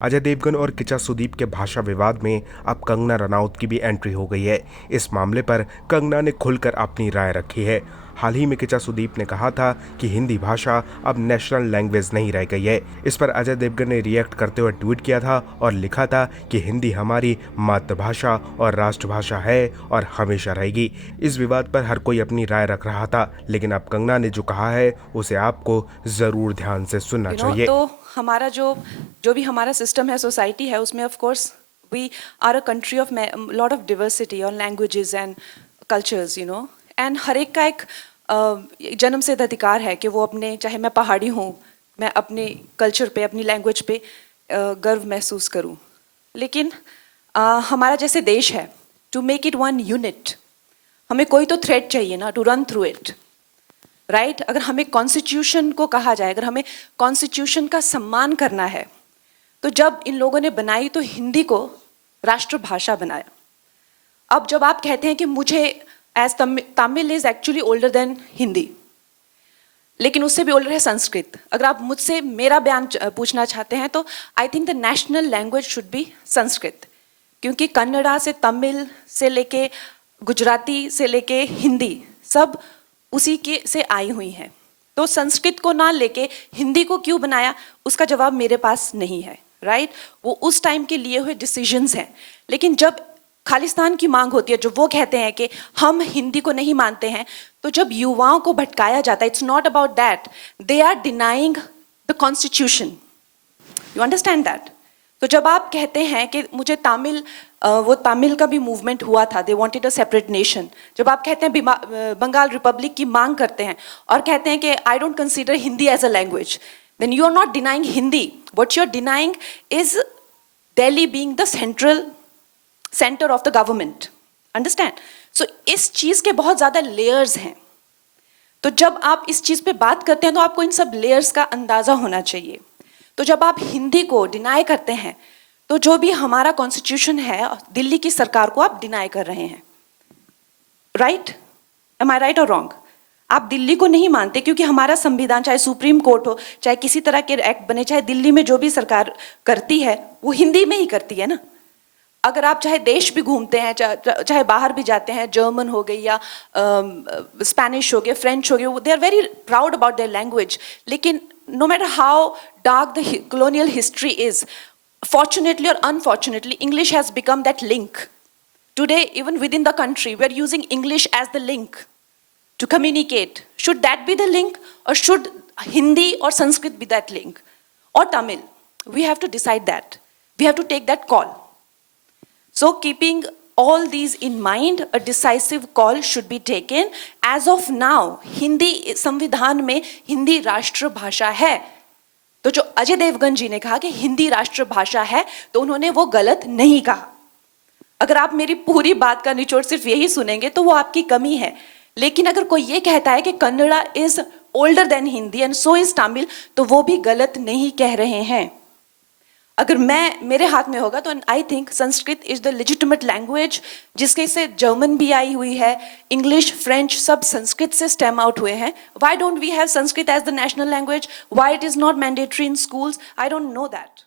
अजय देवगन और किचा सुदीप के भाषा विवाद में अब कंगना रनौत की भी एंट्री हो गई है। इस मामले पर कंगना ने खुलकर अपनी राय रखी है। हाल ही में किचा सुदीप ने कहा था कि हिंदी भाषा अब नेशनल लैंग्वेज नहीं रह गई है। इस पर अजय देवगन ने रिएक्ट करते हुए ट्वीट किया था और लिखा था कि हिंदी हमारी मातृभाषा और राष्ट्रभाषा है और हमेशा रहेगी। इस विवाद पर हर कोई अपनी राय रख रहा था, लेकिन अब कंगना ने जो कहा है उसे आपको जरूर ध्यान से सुनना चाहिए। तो हमारा जो भी हमारा सिस्टम है, सोसाइटी है, उसमें of course we are a country of lot of diversity और लैंग्वेजेस एंड कल्चर्स, एंड हर एक का एक जन्म सिद्ध अधिकार है कि वो अपने, चाहे मैं पहाड़ी हूँ, मैं अपने कल्चर पे, अपनी लैंग्वेज पे गर्व महसूस करूँ। लेकिन हमारा जैसे देश है, to make it one unit, हमें कोई तो थ्रेड चाहिए ना, to run through it, right. अगर हमें कॉन्स्टिट्यूशन को कहा जाए, अगर हमें कॉन्स्टिट्यूशन का सम्मान करना है, तो जब इन लोगों ने बनाई तो हिंदी को राष्ट्रभाषा बनाया। अब जब आप कहते हैं कि मुझे as Tamil is actually older than Hindi, लेकिन उससे भी ओल्डर है संस्कृत। अगर आप मुझसे मेरा बयान पूछना चाहते हैं तो I think the national language should be Sanskrit, क्योंकि कन्नड़ा से तमिल से लेके गुजराती से लेके हिंदी सब उसी के से आई हुई हैं। तो संस्कृत को ना लेके हिंदी को क्यों बनाया, उसका जवाब मेरे पास नहीं है, राइट। वो उस टाइम के लिए हुए डिसीजंस हैं। लेकिन जब खालिस्तान की मांग होती है, जो वो कहते हैं कि हम हिंदी को नहीं मानते हैं, तो जब युवाओं को भटकाया जाता है, it's not about that, they are denying the constitution, you understand that. तो जब आप कहते हैं कि मुझे तमिल, वो तमिल का भी मूवमेंट हुआ था, they wanted a separate nation. जब आप कहते हैं बंगाल रिपब्लिक की मांग करते हैं और कहते हैं कि I don't consider Hindi as a language, then you are not denying Hindi, what you are denying is Delhi being the centre of the government, understand. So इस चीज के बहुत ज्यादा लेयर्स हैं। तो जब आप इस चीज पे बात करते हैं तो आपको इन सब लेयर्स का अंदाजा होना चाहिए। तो जब आप हिंदी को डिनाई करते हैं, तो जो भी हमारा कॉन्स्टिट्यूशन है, दिल्ली की सरकार को आप डिनाई कर रहे हैं, राइट। एम आई राइट और रॉन्ग? आप दिल्ली को नहीं मानते क्योंकि हमारा संविधान, चाहे सुप्रीम कोर्ट हो, चाहे किसी तरह के एक्ट बने, चाहे दिल्ली में जो भी सरकार करती है वो हिंदी में ही करती है ना। अगर आप चाहे देश भी घूमते हैं, चाहे बाहर भी जाते हैं, जर्मन हो गई या स्पेनिश हो गया, फ्रेंच हो गया, they are very proud about their language. लेकिन no matter how dark the colonial history is, fortunately or unfortunately, English has become that link. Today, even within the country, we are using English as the link to communicate. Should that be the link, or should Hindi or Sanskrit be that link, or Tamil? We have to decide that. We have to take that call. So keeping all these in mind, a decisive call should be taken. As of now, Hindi संविधान में हिंदी राष्ट्रभाषा है। तो जो अजय देवगन जी ने कहा कि हिंदी राष्ट्रभाषा है, तो उन्होंने वो गलत नहीं कहा। अगर आप मेरी पूरी बात का निचोड़ सिर्फ यही सुनेंगे तो वो आपकी कमी है। लेकिन अगर कोई ये कहता है कि Kannada is older than Hindi and so is Tamil, तो वो भी गलत नहीं कह रहे हैं। अगर मेरे हाथ में होगा तो I think Sanskrit is the legitimate language, जिसके से जर्मन भी आई हुई है, इंग्लिश, फ्रेंच सब संस्कृत से स्टेम आउट हुए हैं। Why don't we have Sanskrit as the national language? Why it is not mandatory in schools? I don't know that.